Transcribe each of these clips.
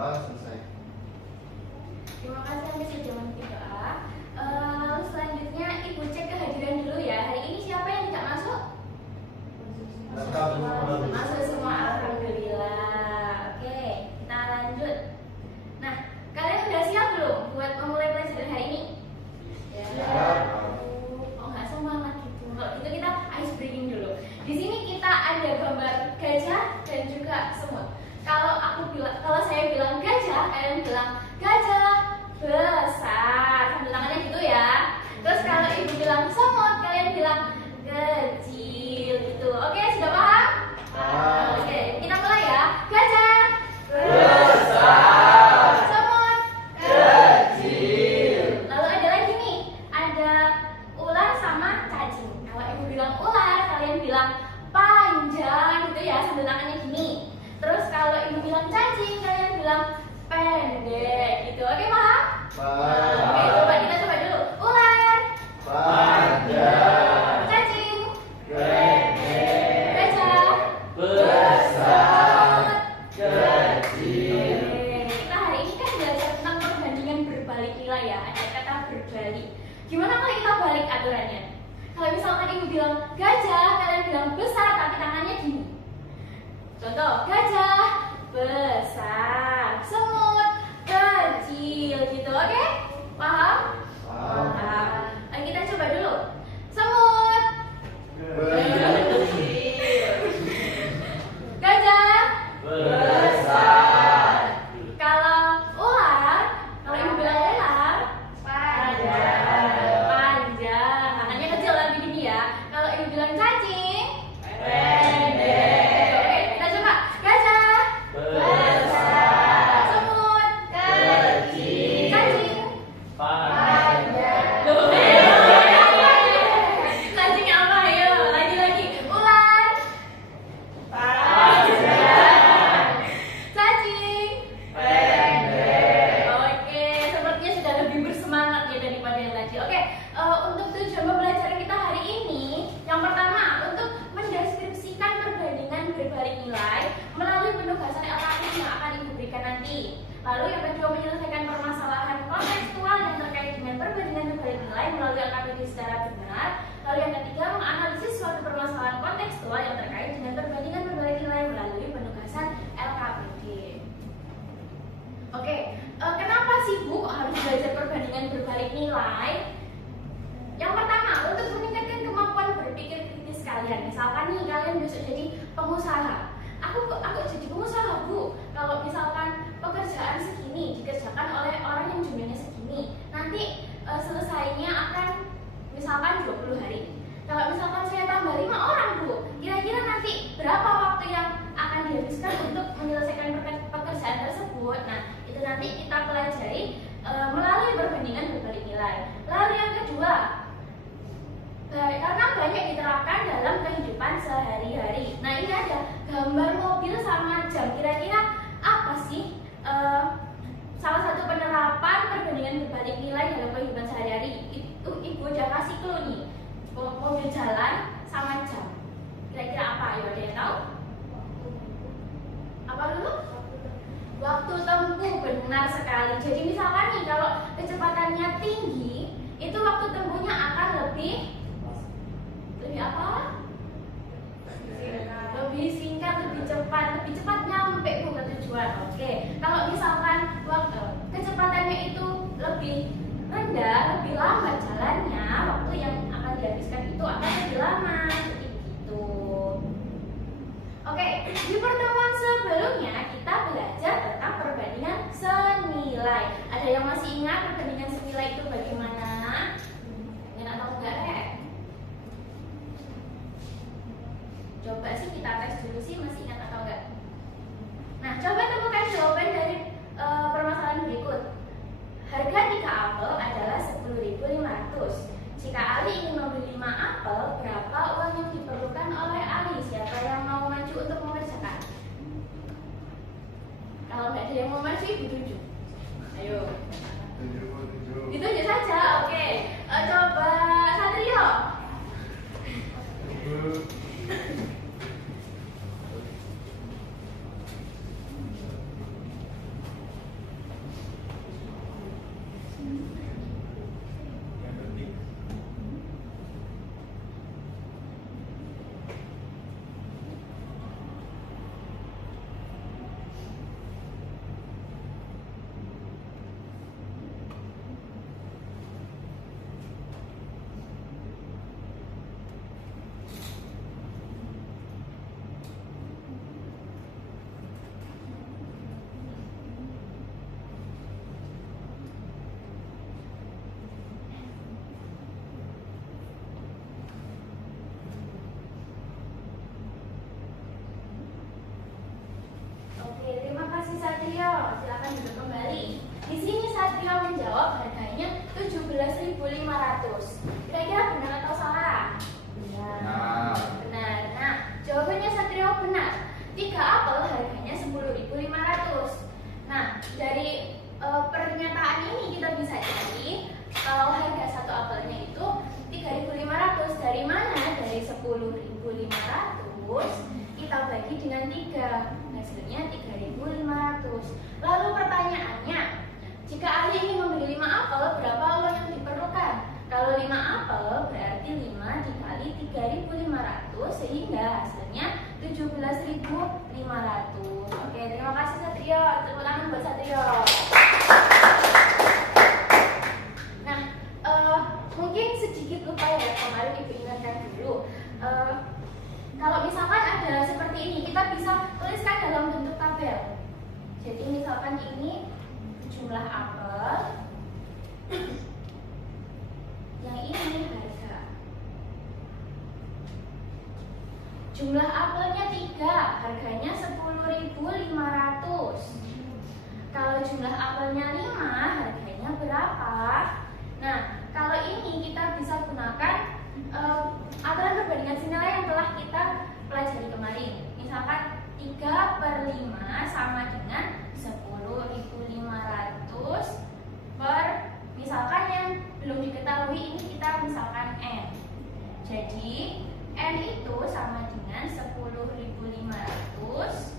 berdoa selesai. Terima kasih sampai sejauh berdoa. Lalu selanjutnya Ibu cek kehadiran dulu ya. Hari ini siapa yang tidak masuk? Masuk semua, alhamdulillah. Oke, kita lanjut. Nah, kalian udah siap belum buat memulai pelajaran hari ini? Ya. Oh, nggak semangat gitu. Kalau gitu kita ice breaking dulu. Di sini kita ada gambar gajah dan juga semut. Kalau saya bilang gajah, kalian bilang gajah besar. Sambil tangannya gitu ya. Terus kalau Ibu bilang semut, kalian bilang kecil gitu. Oke, sudah paham? Oke, kita mulai ya. Gajah besar, semut kecil. Lalu ada lagi nih, ada ular sama cacing. Kalau Ibu bilang ular, kalian bilang panjang gitu ya, sambil tangannya gini. Terus kalau Ibu bilang cacing, kalian bilang pendek gitu. Oke, paham? Oke, kita coba dulu. Ular panjang, cacing pendek, gajah besar, kecil. Kita hari ini kan belajar tentang perbandingan berbalik nilai ya. Ada kata berbalik. Gimana kalau kita balik aturannya? Kalau misalkan Ibu bilang gajah, kalian bilang besar tapi tangannya gini. Contoh, gajah besar, semut kecil gitu. Oke? Paham? Paham. Ayo kita coba dulu. Semut kecil, gajah besar. Kalau ular, kalau Ibu bilang ular panjang, tangannya kecil tapi gini ya. Kalau Ibu bilang cacing pendek. Oke, kita coba. Gajah besar, semut kecil, cacing panjang. Cacing apa? Ayo, lagi-lagi. Ular panjang, cacing pendek. Oke, sepertinya sudah lebih bersemangat ya daripada yang tadi. Oke, untuk tujuan pembelajaran kita hari ini, yang pertama untuk mendeskripsikan perbandingan berbalik nilai melalui penugasan LKP yang akan Ibu berikan nanti. Lalu yang kedua menyelesaikan permasalahan kontekstual yang terkait dengan perbandingan berbalik nilai melalui LKPD secara benar. Lalu yang ketiga menganalisis suatu permasalahan kontekstual yang terkait dengan perbandingan berbalik nilai melalui penugasan LKPD. Oke, kenapa sih Bu harus belajar perbandingan berbalik nilai? Yang pertama, untuk meningkatkan kemampuan berpikir kritis kalian. Misalkan nih kalian besok jadi pengusaha. Aku jadi pengusaha Bu. Kalau misalkan pekerjaan segini dikerjakan oleh orang yang jumlahnya segini, nanti selesainya akan misalkan 20 hari. Kalau misalkan saya tambah 5 orang Bu, kira-kira nanti berapa waktu yang akan dihabiskan untuk menyelesaikan pekerjaan tersebut? Nah, itu nanti kita pelajari melalui perbandingan berbalik nilai. Lalu yang kedua, karena banyak diterapkan dalam kehidupan sehari-hari. Nah, ini ada gambar mobil sama jam. Kira-kira apa sih salah satu penerapan perbandingan berbalik nilai dalam kehidupan sehari-hari? Itu Ibu udah kasih clue nih. Mobil jalan sama jam. Kira-kira apa? Ayo, ada yang tahu? Apa dulu? Waktu tempuh, benar sekali. Jadi misalkan nih kalau kecepatannya tinggi, itu waktu tempuhnya akan lebih apa? Lebih singkat, lebih cepat nyampe Bu ke tujuan. Oke. Kalau misalkan kecepatannya itu lebih rendah, lebih lambat jalannya, waktu yang akan dihabiskan itu akan lebih lama. Seperti itu. Oke, di pertemuan sebelumnya kita belajar tentang perbandingan senilai. Ada yang masih ingat perbandingan senilai itu bagaimana? Ingat atau enggak, Rek? Coba sih kita tes dulu sih, masih ingat atau enggak? Nah, coba temukan jawaban dari permasalahan berikut. Harga 3 apel adalah 10.500. Jika Ali ingin membeli 5 apel, berapa uang yang diperlukan oleh Ali? Siapa yang mau maju untuk mengerjakan? Kalau nggak ada yang mau maju, Ibu tunjuk. Ayo. Ditunjuk saja, oke. Coba Satrio. bisa cari kalau harga satu apelnya itu 3.500. Dari mana? Dari 10.500 kita bagi dengan 3, hasilnya 3.500. Lalu pertanyaannya, jika ahli ingin membeli 5 apel, berapa uang yang diperlukan? Kalau 5 apel berarti 5 dikali 3.500 sehingga hasilnya 17.500. Oke, terima kasih Satrio. Tepuk tangan buat Satrio. Nah, mungkin sedikit lupa ya, kemarin Ibu ingatkan dulu. Kalau misalkan ada seperti ini, kita bisa tuliskan dalam bentuk tabel. Jadi misalkan ini jumlah apel, yang ini harga. Jumlah apelnya 3, harganya 10.500. Kalau jumlah apelnya 5, harganya berapa? Nah, kalau ini kita bisa gunakan aturan perbandingan senilai yang telah kita pelajari kemarin. Misalkan 3/5 sama dengan 10.500 per, misalkan yang belum diketahui ini kita misalkan N. Jadi N itu sama dengan 10.500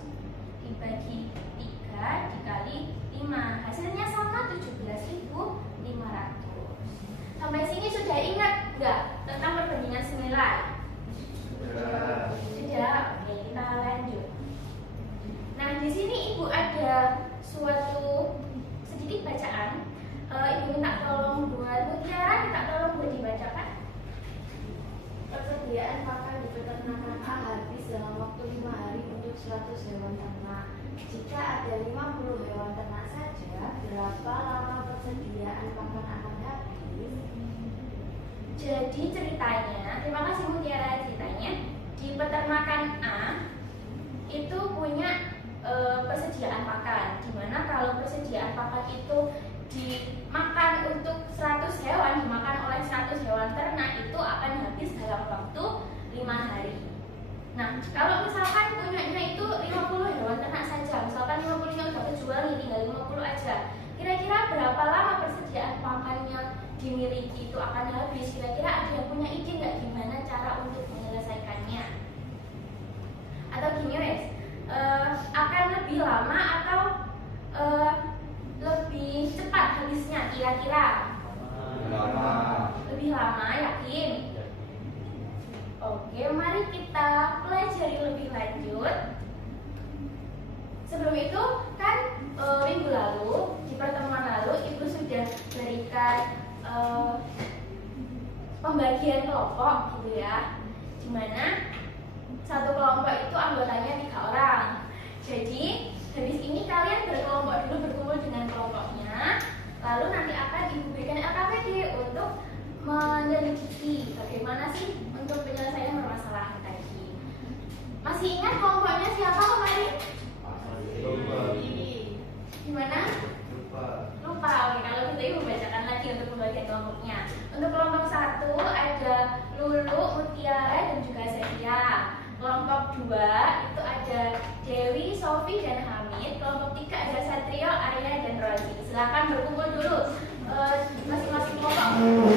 dibagi 3 dikali 5, hasilnya sama 17.500. Sampai sini sudah ingat nggak tentang perbandingan senilai? Sudah. Oke, kita lanjut. Nah, di sini Ibu ada suatu sedikit bacaan. Ibu minta tolong buat Mutiara, minta tolong buat dibacakan. Persediaan pakan di peternakan A habis dalam waktu 5 hari untuk 100 hewan ternak. Jika ada 50 hewan ternak saja, berapa lama persediaan pakan akan habis? Jadi ceritanya, terima kasih Mutiara, ceritanya di peternakan A itu punya persediaan pakan, dimana kalau persediaan pakan itu dimakan untuk 100 hewan, dimakan oleh 100 hewan ternak, itu akan habis dalam waktu 5 hari. Nah, kalau misalkan punyanya itu 50 hewan ternak saja, misalkan 50-nya udah kejual nih, tinggal 50 aja, kira-kira berapa lama persediaan pakannya dimiliki itu akan habis? Kira-kira ada yang punya ide nggak gimana cara untuk menyelesaikannya? Atau gini wes, akan lebih lama atau lebih cepat habisnya kira-kira? Lebih lama, yakin? Oke, mari kita pelajari lebih lanjut. Sebelum itu kan minggu lalu, di pertemuan lalu Ibu sudah berikan pembagian kelompok gitu ya, dimana satu kelompok itu anggotanya 3 orang. Jadi habis ini kalian berkelompok dulu, berkumpul dengan kelompoknya, lalu nanti akan Ibu berikan LKPD untuk menyelidiki bagaimana sih untuk penyelesaian permasalahan tadi. Masih ingat kelompoknya siapa kemarin? Gimana? Lupa. Oke, kalau gitu Ibu bacakan lagi untuk pembagian kelompoknya. Untuk kelompok 1 ada Lulu, Mutiara, dan juga Setia. Kelompok 2 itu ada Dewi, Sofi, dan Hamid. Kelompok 3 ada Satrio, Arya, dan Rozi. Silakan berkumpul dulu masing-masing kelompok.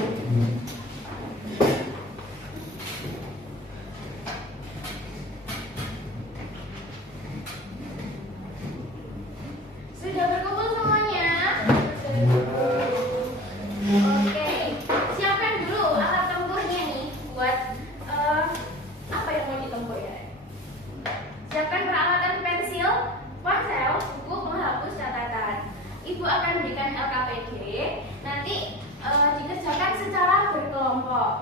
Sudah berkumpul semuanya? Oke, siapkan dulu alat tempurnya nih buat apa yang mau ditempuh ya. Siapkan peralatan pensil, ponsel, buku, penghapus, catatan. Ibu akan berikan LKPD, nanti dikerjakan secara berkelompok.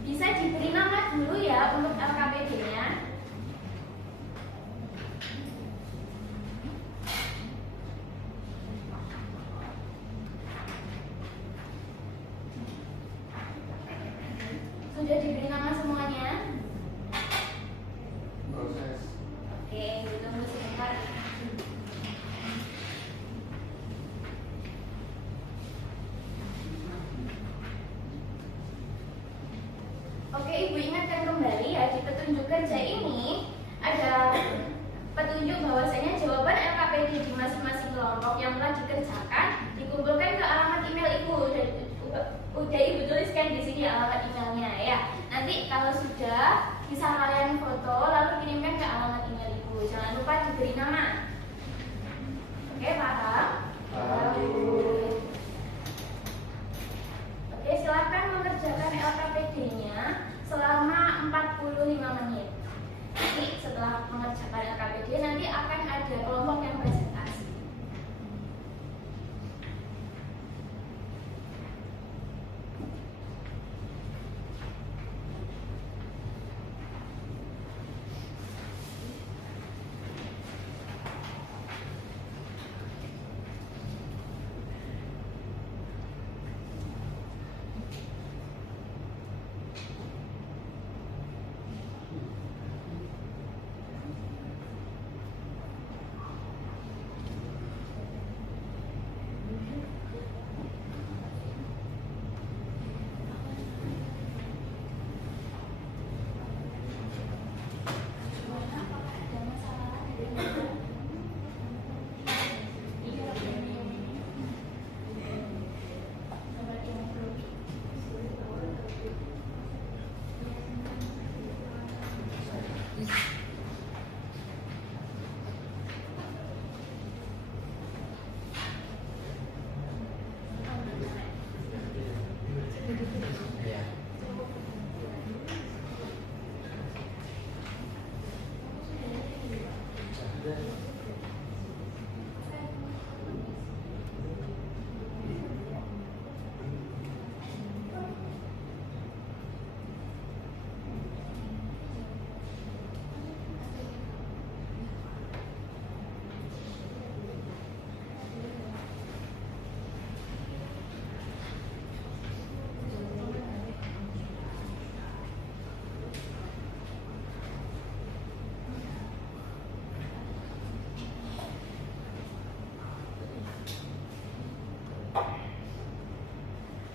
Bisa diberi nama dulu ya untuk LKPD-nya. Sudah diberi nama semuanya? Proses. Oke, ditunggu sebentar. petunjuk kerja ini ada petunjuk bahwasanya jawaban LKPD di masing-masing kelompok yang telah dikerjakan dikumpulkan ke alamat email ibu. Udah ibu tuliskan di sini alamat emailnya ya. Nanti kalau sudah bisa kalian foto lalu kirimkan ke alamat email ibu. Jangan lupa diberi nama. Oke, paham? Oke, silakan mengerjakan LKPD-nya selama 45 menit. Nanti setelah mengerjakan LKPD nanti akan ada kelompok yang presentasi.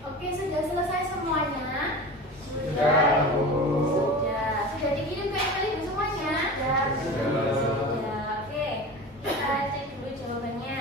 Oke, sudah selesai semuanya? Sudah, Bu. Sudah dikirim ke email ibu semuanya? Sudah. Oke, kita cek dulu jawabannya.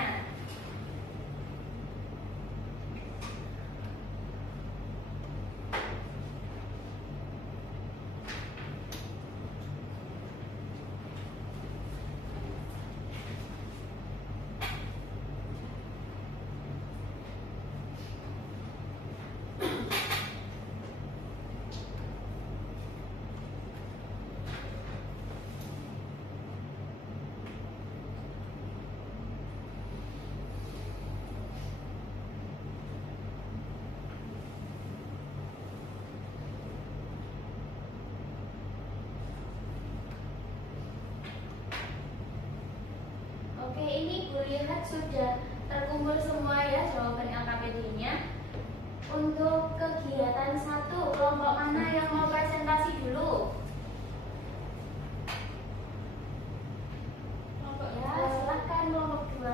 Oke, ini gue lihat sudah terkumpul semua ya jawaban LKPD-nya. Untuk kegiatan 1, kelompok mana yang mau presentasi dulu? Kelompok ya, silahkan kelompok 2.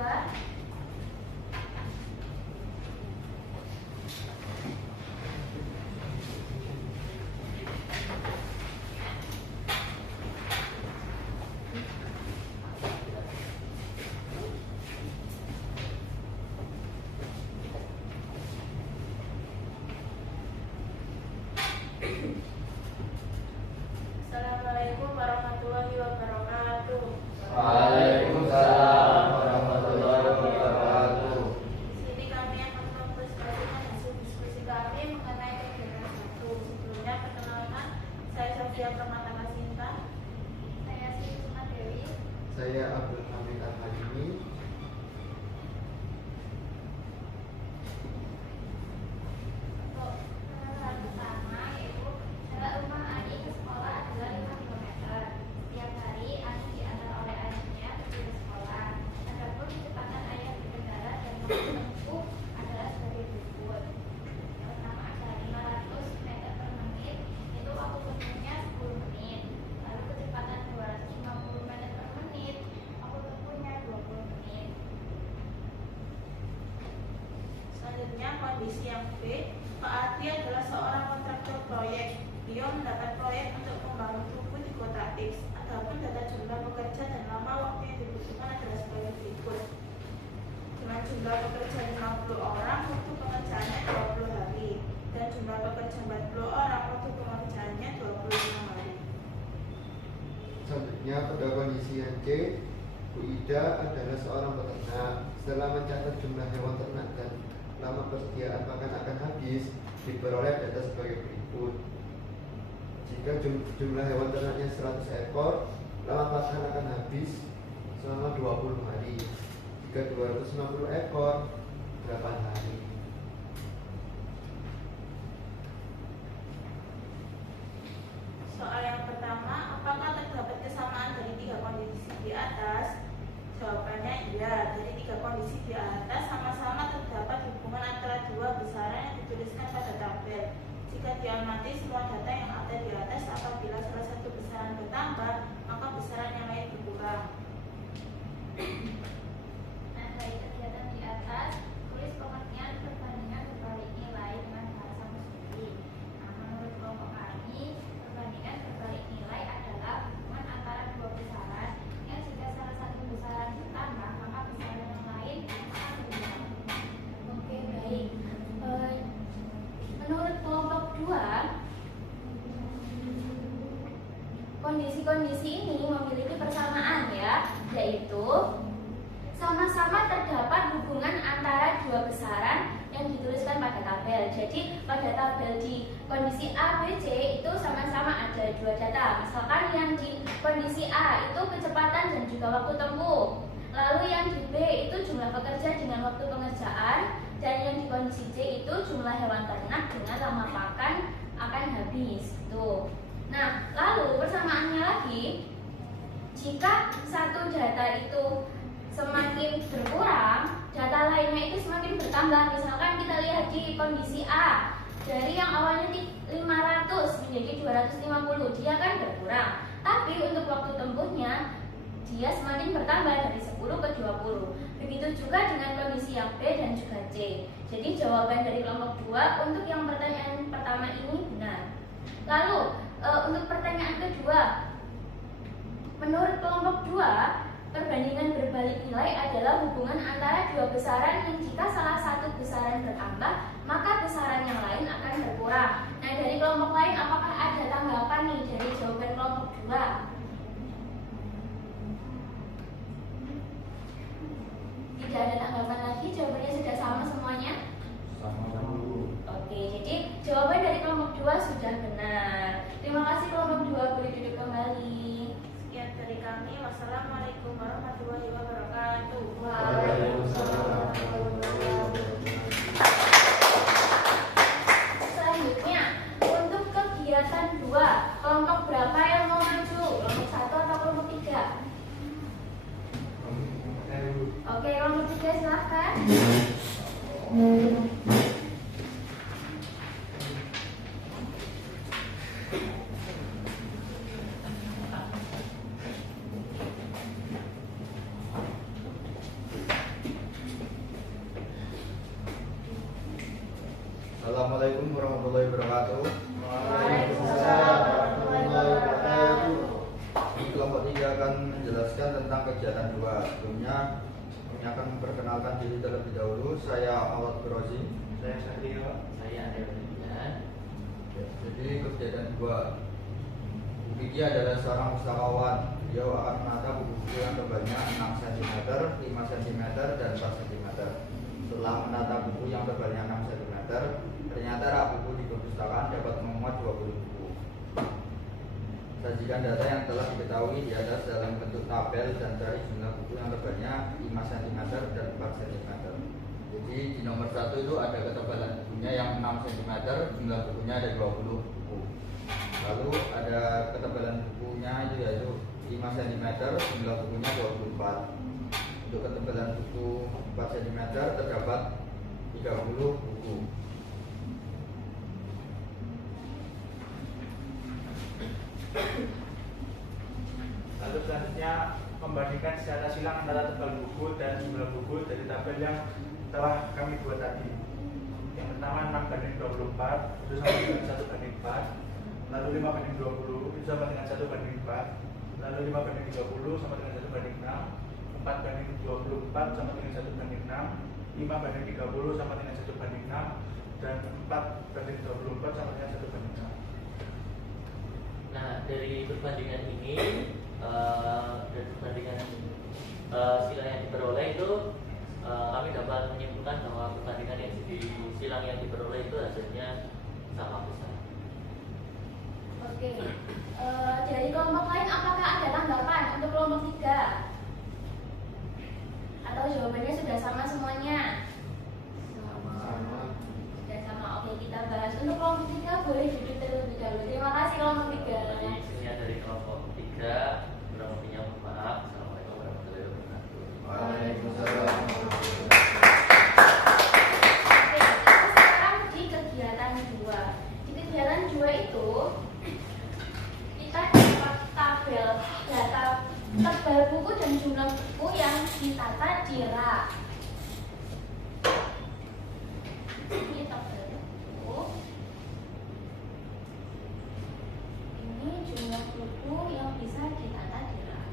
Assalamualaikum warahmatullahi wabarakatuh. Waalaikumsalam warahmatullahi wabarakatuh. Di sini kami akan mempresentasikan hasil diskusi kami mengenai kegiatan 1. Sebelumnya perkenalkan, saya Sofia Permata Kasinta. Saya Sri Sukma Dewi. Saya Abdul Hamid Al-Hadimi. Untuk pertanyaan pertama yaitu jarak rumah Ani ke sekolah adalah 5 km. Setiap hari Ani diantar oleh ayahnya pergi ke sekolah. Adapun kecepatan ayah berkendara dan waktu tempuh adalah sebagai berikut. Yang pertama ada 500 meter per menit, itu waktu tempuhnya 10 menit. Lalu kecepatan 250 meter per menit, waktu tempuhnya 20 menit. Selanjutnya kondisi yang B. Pak Adi adalah seorang kontraktor proyek. Beliau mendapat proyek untuk membangun tugu di kota X. Adapun data jumlah pekerja dan lama waktu yang dibutuhkan adalah sebagai berikut. Dengan jumlah pekerja 50 orang, waktu pengerjaannya 20 hari. Dan jumlah pekerja 40 orang, waktu pengerjaannya 25 hari. Selanjutnya pada kondisi yang C, Bu Ida adalah seorang peternak. Setelah mencatat jumlah hewan ternak dan lama persediaan pakan akan habis, diperoleh data sebagai berikut. Jika jumlah hewan ternaknya 100 ekor, lama pakan akan habis selama 20 hari. Jika 250 ekor, 8 hari. Soal yang pertama, apakah terdapat kesamaan dari tiga kondisi di atas? Jawabannya iya. Dari tiga kondisi di atas sama-sama terdapat hubungan antara dua besaran yang dituliskan pada tabel. Jika diamati semua data yang ada di atas, apabila salah satu besaran bertambah, maka besaran yang lain berkurang. Nah, dari kegiatan di atas, tulis pengertian perbandingan berbalik nilai dengan bahasa mesuji. Nah, menurut kelompok kami, perbandingan berbalik nilai adalah hubungan antara dua besaran yang jika salah satu besaran bertambah, maka besaran yang lain akan berkurang. Oke, baik. Menurut kelompok 2, kondisi-kondisi ini memiliki persamaan ya, yaitu sama-sama terdapat hubungan antara dua besaran yang dituliskan pada tabel. Jadi pada tabel di kondisi A, B, C itu sama-sama ada dua data. Misalkan yang di kondisi A itu kecepatan dan juga waktu tempuh. Lalu yang di B itu jumlah pekerja dengan waktu pengerjaan, dan yang di kondisi C itu jumlah hewan ternak dengan lama pakan akan habis. Tuh. Nah, lalu persamaannya lagi, jika satu data itu semakin berkurang, data lainnya itu semakin bertambah. Misalkan kita lihat di kondisi A, dari yang awalnya 500 menjadi 250, dia kan berkurang. Tapi untuk waktu tempuhnya, dia semakin bertambah dari 10 ke 20. Begitu juga dengan kondisi yang B dan juga C. Jadi jawaban dari kelompok 2 untuk yang pertanyaan pertama ini benar. Lalu untuk pertanyaan kedua, menurut kelompok 2, perbandingan berbalik nilai adalah hubungan antara dua besaran yang jika salah satu besaran bertambah, maka besaran yang lain akan berkurang. Nah, dari kelompok lain apakah ada tanggapan nih dari jawaban kelompok 2? Tidak ada tanggapan lagi, jawabannya sudah sama semuanya? Sama dulu. Oke, jadi jawaban dari kelompok 2 sudah benar. Terima kasih kelompok 2, boleh duduk kembali. Sekian dari kami. Wassalamualaikum warahmatullahi wabarakatuh. Waalaikumsalam. Selanjutnya, untuk kegiatan 2, kelompok berapa yang mau maju? Kelompok 1 atau kelompok 3? Oke, kelompok 3 silahkan. Assalamualaikum warahmatullahi wabarakatuh. Waalaikumsalam warahmatullahi wabarakatuh. Di kelompok 3 akan menjelaskan tentang kegiatan 2. Sebelumnya kami akan memperkenalkan diri terlebih dahulu. Saya Awad Brozi. Saya Satrio. Saya Ade. Jadi kegiatan 2, Bu Kiki adalah seorang pustakawan. Beliau akan menata buku-buku yang tebalnya 6 cm, 5 cm, dan 4 cm. Setelah menata buku yang tebalnya 6 cm, ternyata rak buku di perpustakaan dapat memuat 20 buku. Sajikan data yang telah diketahui di atas dalam bentuk tabel dan cari jumlah buku yang tebalnya 5 cm dan 4 cm. Jadi di nomor 1 itu ada ketebalan bukunya yang 6 cm, jumlah bukunya ada 20 buku. Lalu ada ketebalan bukunya itu yaitu 5 cm, jumlah bukunya 24. Untuk ketebalan buku 4 cm terdapat 30 buku. Lalu selanjutnya membandingkan secara silang antara tebal buku dan jumlah buku dari tabel yang telah kami buat tadi. Yang pertama 6 banding 24 itu sama dengan 1 banding 4. lalu 5/20 itu sama dengan 1/4, lalu 5/30 sama dengan 1/6, 4/24 sama dengan 1/6, 5/30 sama dengan 1/6, dan 4/24 sama dengan 1/6. Nah, dari perbandingan ini silang yang diperoleh itu kami dapat menyimpulkan bahwa perbandingan yang di silang yang diperoleh itu hasilnya sama besar. Oke. Dari kelompok lain apakah ada tanggapan untuk kelompok 3? Atau jawabannya sudah sama semuanya? Sama. Sudah sama. Oke, kita bahas untuk kelompok 3 boleh duduk terlebih dahulu. Terima kasih kelompok 3. Jadi sekian dari kelompok 3. Kurang lebihnya mohon maaf. Assalamualaikum warahmatullahi wabarakatuh. Waalaikumsalam. Oke, kita sekarang di kegiatan 2. Di kegiatan 2 itu kita dapat tabel data tebal buku dan jumlah buku yang ditata di rak. Ini tabel buku. Ini jumlah buku yang bisa ditata di rak.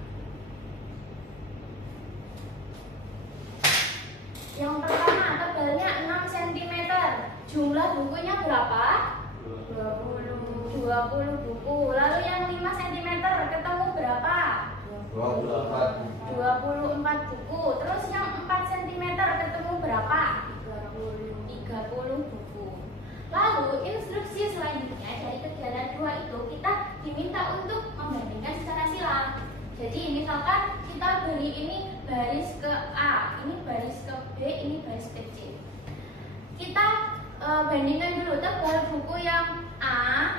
Yang pertama tebelnya 6 cm. Jumlah bukunya berapa? 20 buku. Lalu yang 5 cm ketemu berapa? 24. 24 buku. Terus yang 4 cm ketemu berapa? 30 buku. Lalu instruksi selanjutnya dari kegiatan 2 itu kita diminta untuk membandingkan secara silang. Jadi misalkan kita beri ini baris ke A, ini baris ke B, ini baris ke C. Kita bandingkan dulu tebal buku yang A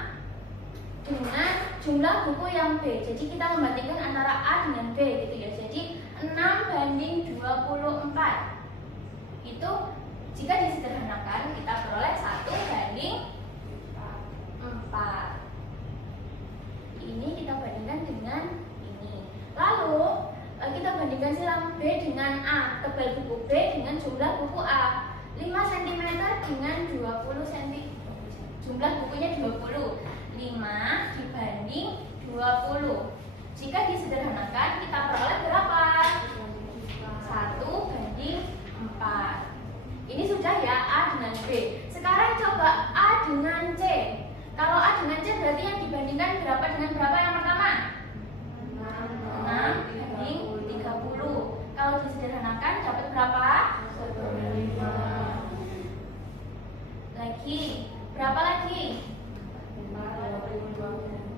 dengan jumlah buku yang B. Jadi kita membandingkan antara A dengan B gitu ya. Jadi 6/24. Itu jika disederhanakan kita peroleh 1/4. Ini kita bandingkan dengan ini. Lalu kita bandingkan silang B dengan A, tebal buku B dengan jumlah buku A. 5 cm dengan 20 cm. Jumlah bukunya 20. 5 dibanding 20. Jika disederhanakan kita peroleh berapa? 1/4. Ini sudah ya A dengan B. Sekarang coba A dengan C. Kalau A dengan C berarti yang dibandingkan berapa dengan berapa yang pertama? 6/30. Kalau disederhanakan dapat berapa? 1/5. Lagi. Berapa lagi?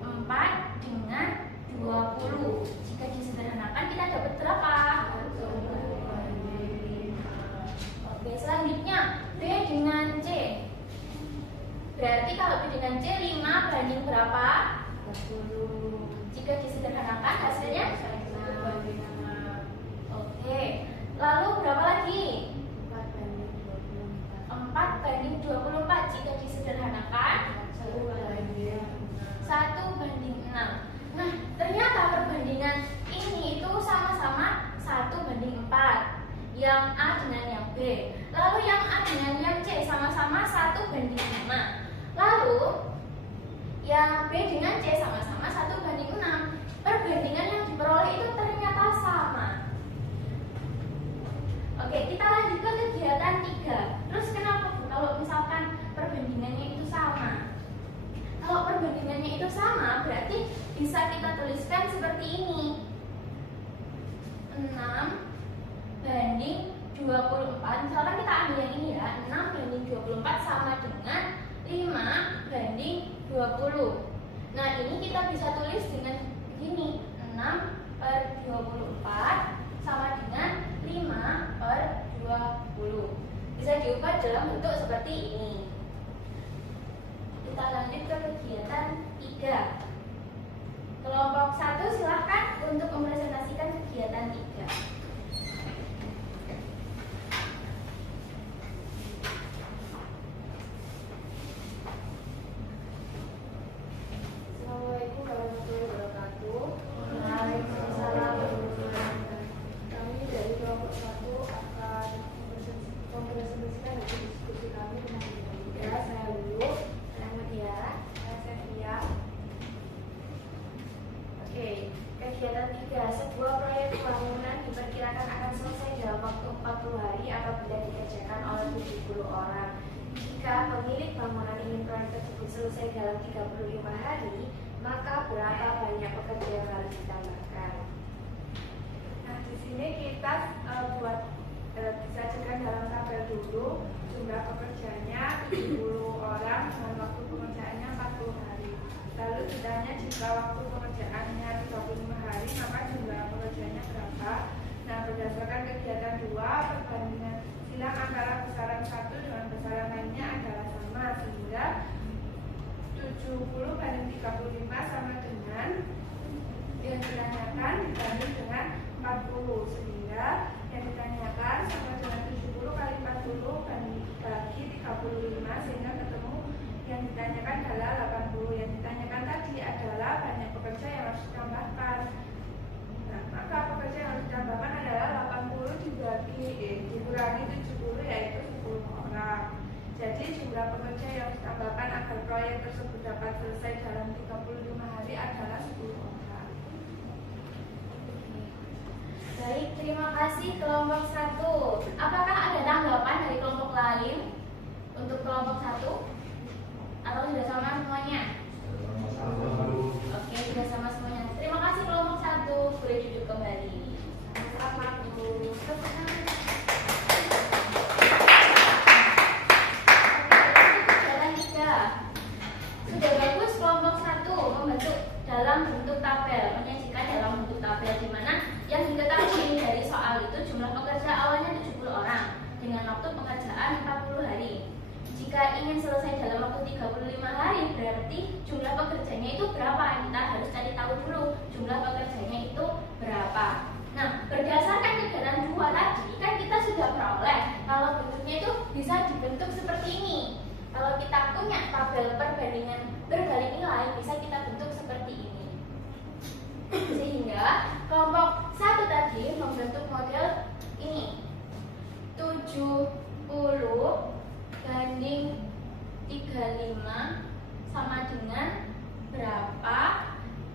4 dengan 20. Jika disederhanakan kita dapat berapa? 1/5. Oke, selanjutnya B dengan C. Berarti kalau B dengan C 5 / berapa? 10. Jika disederhanakan hasilnya 6/6. Oke. Lalu berapa lagi? 4/24. Jika disederhanakan 1/6. Nah, ternyata perbandingan ini itu sama-sama 1/4. Yang A dengan yang B. Lalu yang A dengan yang C sama-sama 1/5. Lalu yang B dengan C sama-sama 1/6. Perbandingan yang diperoleh itu ternyata sama. Oke, kita lanjut ke kegiatan 3. Terus kenapa Bu? Kalau misalkan perbandingannya itu sama. Kalau perbandingannya itu sama, berarti bisa kita tuliskan seperti ini. 6/24. Misalkan kita ambil yang ini ya. 6/24 sama dengan 5/20. Nah, ini kita bisa tulis dengan begini. 6/24 sama dengan 5/20. Bisa diubah dalam bentuk seperti ini. Kita lanjut ke kegiatan 3. Kelompok 1 silahkan untuk mempresentasikan kegiatan 3. Assalamualaikum warahmatullahi wabarakatuh. Waalaikumsalam warahmatullahi wabarakatuh. Kami dari kelompok 1 akan mempresentasikan hasil diskusi kami tentang kegiatan 3. Saya Lulu, saya Media, saya Sevia. pemilik bangunan ingin proyek tersebut selesai dalam 35 hari, maka berapa banyak pekerja yang harus ditambahkan? Nah, di sini kita disajikan dalam tabel dulu jumlah pekerjanya 70 orang dengan waktu pengerjaannya 40 hari. Lalu ditanya jika waktu pengerjaannya 35 hari, maka jumlah pekerjanya berapa? Nah, berdasarkan kegiatan 2, perbandingan silang antara besaran 1 dengan besaran lainnya adalah sama, sehingga 70 banding 35 sama dengan yang ditanyakan dibanding dengan 40, sehingga yang ditanyakan sama dengan 70 kali 40 bagi 35, sehingga ketemu yang ditanyakan adalah 80. Yang ditanyakan tadi adalah banyak pekerja yang harus ditambahkan. Nah, maka pekerja yang harus ditambahkan adalah 80 dikurangi 70, yaitu 10 orang. Jadi jumlah pekerja yang harus ditambahkan agar proyek tersebut dapat selesai dalam 35 hari adalah 10 orang. Baik, terima kasih kelompok 1. Apakah ada tanggapan dari kelompok lain untuk kelompok 1? Atau sudah sama semuanya? Oke, sudah sama semuanya. Terima kasih kelompok 1. Boleh duduk kembali. Selamat Bu. Jalan 3. Sudah bagus kelompok 1 membentuk dalam bentuk tabel, menyajikan dalam bentuk tabel, di mana yang diketahui dari soal itu jumlah pekerja awalnya 70 orang dengan waktu pengerjaan 40 hari. Jika ingin selesai dalam waktu 35 hari, berarti jumlah pekerjanya itu berapa? Kita harus cari tahu dulu jumlah pekerjanya itu berapa. Nah, berdasarkan kegiatan 2 tadi, kan kita sudah peroleh kalau bentuknya itu bisa dibentuk seperti ini. Kalau kita punya tabel perbandingan berbalik nilai, bisa kita bentuk seperti ini. Sehingga kelompok 1 tadi membentuk model ini. 70 banding 35 sama dengan berapa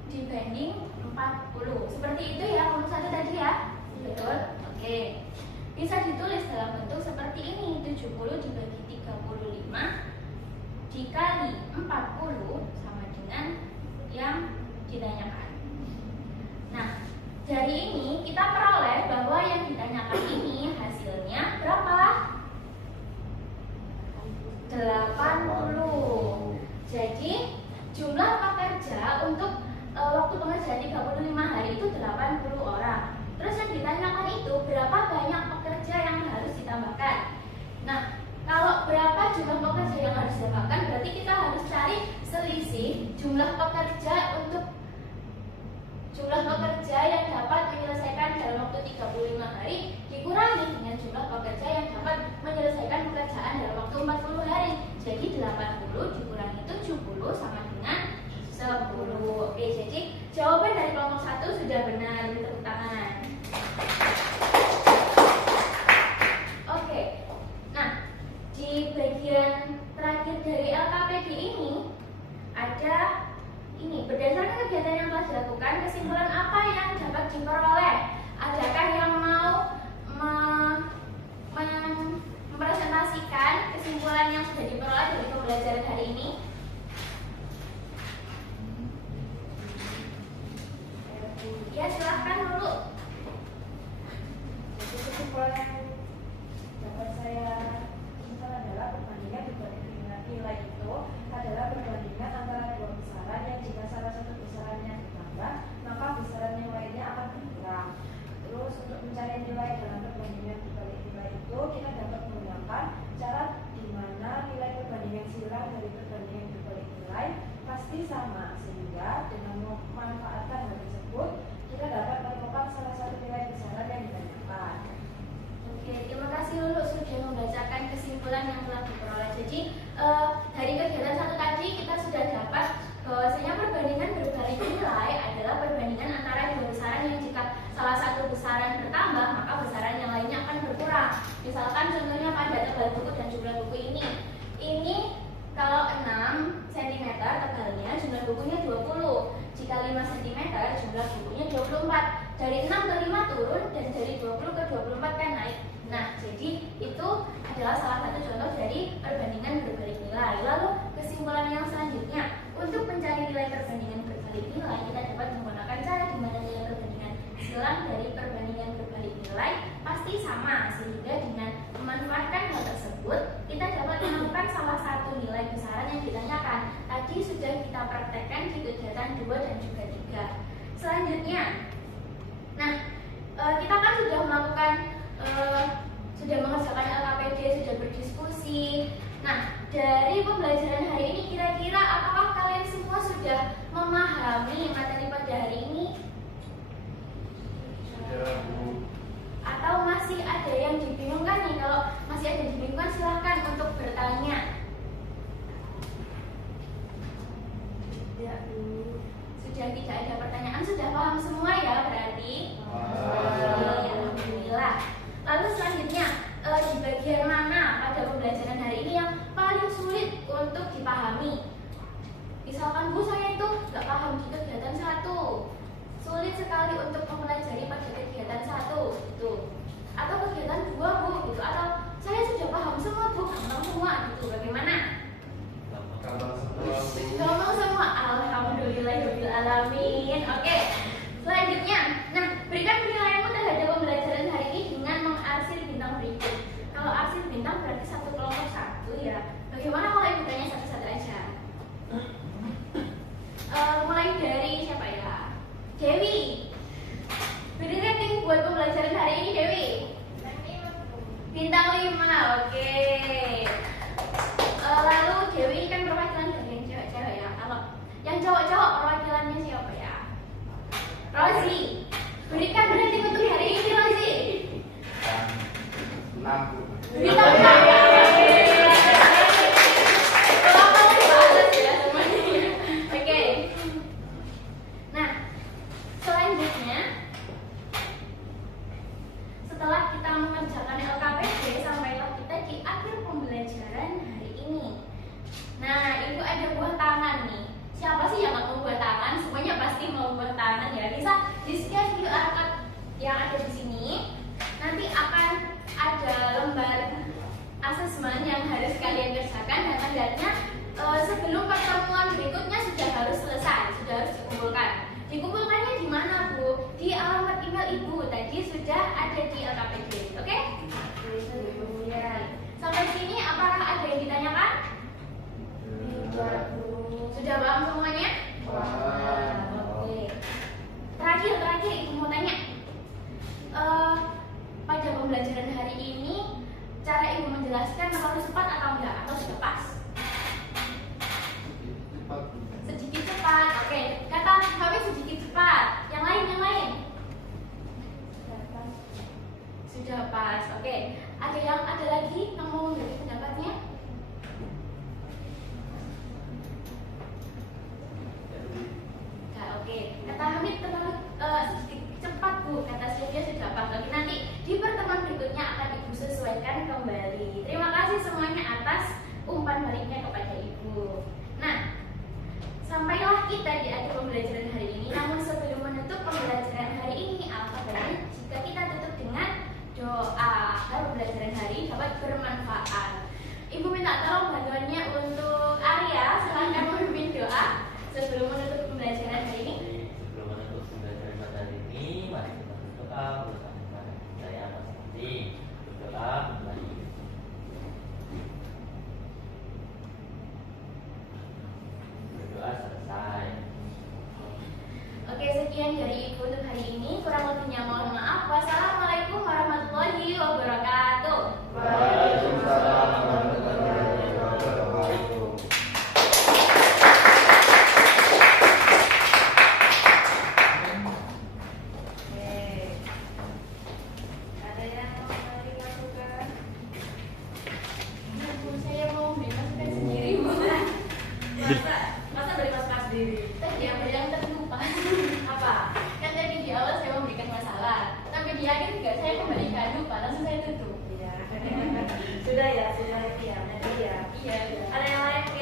dibanding 40. Seperti itu ya kelompok 1 tadi ya. Betul? Oke. Bisa ditulis dalam bentuk seperti ini. 70 dibagi 35 dikali 40 sama dengan yang ditanyakan. Nah, dari ini kita peroleh bahwa yang ditanyakan ini hasilnya berapa? 80. Jadi jumlah pekerja untuk waktu pengerjaan 35 hari itu 80 orang. Terus yang ditanyakan itu berapa banyak pekerja yang harus ditambahkan. Nah, kalau berapa jumlah pekerja yang harus ditambahkan, berarti kita harus cari selisih jumlah pekerja untuk jumlah pekerja yang dapat menyelesaikan dalam waktu 35 hari dikurangi dengan jumlah pekerja yang dapat menyelesaikan pekerjaan dalam waktu 40 hari. Jadi 80 dikurangi 70 sama dengan 10. Oke, jadi jawaban dari kelompok 1 sudah benar. Tepuk tangan. Oke. Nah, di bagian terakhir dari LKPD ini ada ini, berdasarkan kegiatan yang telah dilakukan, kesimpulan apa yang dapat diperoleh? Adakah yang mau mempresentasikan kesimpulan yang sudah diperoleh dari pembelajaran hari ini? Ya, silahkan dulu. Jadi kesimpulan yang dapat saya simpulkan adalah perbandingan dibanding nilai itu adalah perbandingan antara dua besaran yang jika salah satu besarannya ditambah, maka besaran yang lainnya akan berkurang. Terus untuk mencari nilai dalam perbandingan dibalik nilai itu, kita dapat menggunakan cara di mana nilai perbandingan silang dari perbandingan dibalik nilai pasti sama, sehingga dengan memanfaatkan hal tersebut kita dapat menemukan salah satu nilai besaran yang ditanyakan. Oke, terima kasih Lulu sudah membacakan kesimpulan yang telah diperoleh. Jadi dari kegiatan 1 tadi kita sudah dapat bahwasanya perbandingan berbalik nilai adalah perbandingan antara dua besaran yang jika salah satu besaran bertambah, maka besaran yang lainnya akan berkurang. Misalkan contohnya pada tebal buku dan jumlah buku ini. Ini kalau 6 cm tebalnya, jumlah bukunya 20. Jika 5 cm, jumlah bukunya 24. Dari 6 ke 5 turun, dan dari 20 ke 24 kan naik. Nah, jadi itu adalah salah satu contoh dari perbandingan berbalik nilai. ditanyakan. Tadi sudah kita praktekkan di kegiatan 2 dan juga 3. Selanjutnya, nah kita kan sudah melakukan, sudah mengerjakan LKPD, sudah berdiskusi. Nah, dari pembelajaran hari ini kira-kira apakah kalian semua sudah memahami materi pada hari ini? Sudah, Bu. Atau masih ada yang dibingungkan nih? Kalau masih ada yang dibingungkan silahkan untuk bertanya. Sudah tidak ada pertanyaan, sudah paham semua ya berarti? Alhamdulillah. Lalu selanjutnya, di bagian mana pada pembelajaran hari ini yang paling sulit untuk dipahami? Misalkan Bu, saya itu nggak paham di kegiatan 1, sulit sekali untuk mempelajari pada kegiatan 1 gitu. Atau kegiatan 2 Bu gitu. Atau saya sudah paham semua Bu, gampang semua gitu. Bagaimana? Gampang semua, Bu. Gampang semua. Alhamdulillahirabbil alamin. Oke. Selanjutnya, nah berikan penilaianmu terhadap pembelajaran hari ini dengan mengarsir bintang berikut. Kalau arsir bintang berarti 1 kelompok 1 ya. Bagaimana kalau ibu tanya satu-satu aja? Mulai dari siapa ya? Dewi. Beri rating buat pembelajaran hari ini Dewi. Bintang 5, oke. Lalu Dewi kan perwakilan dari yang cewek-cewek ya. Kalau yang cowok-cowok perwakilannya siapa ya? Rozi. Berikan rating untuk hari ini Rozi. Bintang 6, Bu. Bintang 6 ya. Oke. Nah, selanjutnya setelah kita mengerjakan LKPD, sampailah kita di akhir pembelajaran hari ini. Nah, ibu ada buah tangan nih. Siapa sih yang mau buah tangan? Semuanya pasti mau buah tangan ya. Bisa di-scan QR code yang ada di sini. Nanti akan ada lembar asesmen yang harus kalian kerjakan dan tandanya sebelum pertemuan berikutnya sudah harus selesai, sudah harus dikumpulkan. Dikumpulkannya di mana Bu? Di alamat email ibu tadi sudah ada di LKPD, oke? Sampai sini apakah ada yang ditanyakan? Sudah paham semuanya? Oke. Terakhir ibu mau tanya. Pada pembelajaran hari ini cara ibu menjelaskan harus cepat atau enggak? Atau sudah pas? Cepat, Bu. Sedikit cepat, oke. Kata kami sedikit cepat. Yang lain. Sudah pas, oke. Ada lagi yang mau memberi pendapatnya? Enggak, oke. Kata Hamid terlalu sedikit cepat Bu. Kata Sylvia sudah pas. Tapi nanti di pertemuan berikutnya akan ibu sesuaikan kembali. Terima kasih semuanya atas umpan baliknya kepada ibu. Nah, sampailah kita di akhir pembelajaran hari ini. Namun sebelum menutup pembelajaran hari ini, alangkah baiknya jika kita tutup dengan doa agar pembelajaran hari ini dapat bermanfaat. Ibu minta tolong bantuannya untuk Arya. Silahkan memimpin doa sebelum menutup pembelajaran hari ini. Sebelum menutup pembelajaran pada hari ini, mari kita berdoa bersama saya masing-masing. Berdoa kembali. Berdoa selesai. Oke, sekian dari ibu untuk hari ini. Kurang lebihnya mohon maaf. Wassalamualaikum warahmatullahi wabarakatuh. Waalaikumsalam warahmatullahi wabarakatuh. Ada yang mau dilakukan? Bu, saya mau memasukkan sendiri, Bu. Masa dari mas sendiri? Tadi ada yang terlupa. Apa? Kan tadi di awal saya memberikan masalah, tapi di akhir juga saya kembalikan lupa, langsung saya tutup. Iya. Sudah ya, sudah ya. Nanti ya. Iya. Ada yang lain?